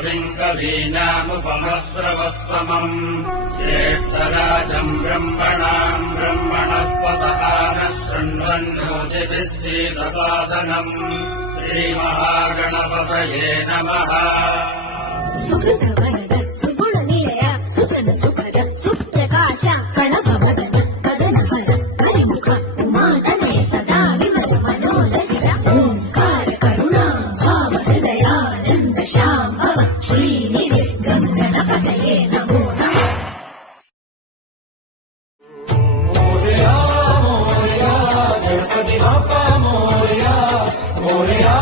कविम् कवीनामुपमस्रवस्तमम् ज्येष्ठराजम् ब्रह्मणाम् ब्रह्मणस्पतः नः शृण्वन्नोतिभिः सीदसादनम् श्रीमहागणपतये नमः। सुकृतवरद सुगुणनिलय सुजन सुखद सुप्रकाश कणभवदन कदनहर हरिमुख उमादने सदा विमल मनोलसित ओंकार करुणा भाव हृदयानन्द शाम्भव श्रीनिधि गङ्गणपतये नमो नमः। मोरया मोरया गणपति बाप्पा मोरया मोरया